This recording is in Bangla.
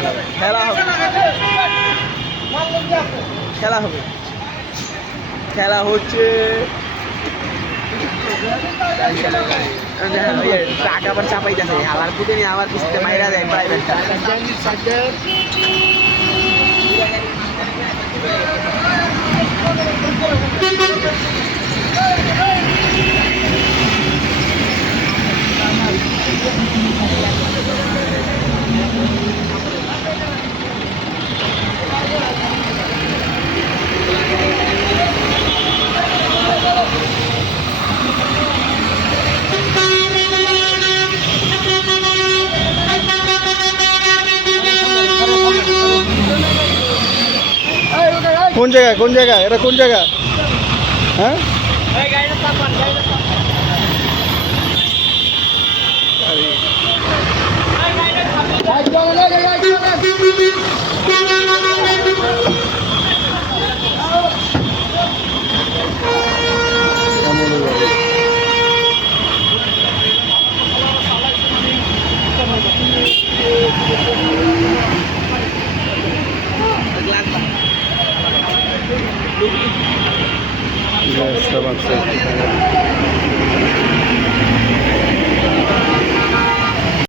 খেলা হবে। খেলা হবে। খেলা হচ্ছে টাকা আবার চাপাইতেছে। আবার কুটে নিয়ে আবার কিস্তিতে মাইরা দেয় প্রাইভেট কোন জায়গা কোন জায়গা? এটা কোন জায়গা? হ্যাঁ? Yes, tamam.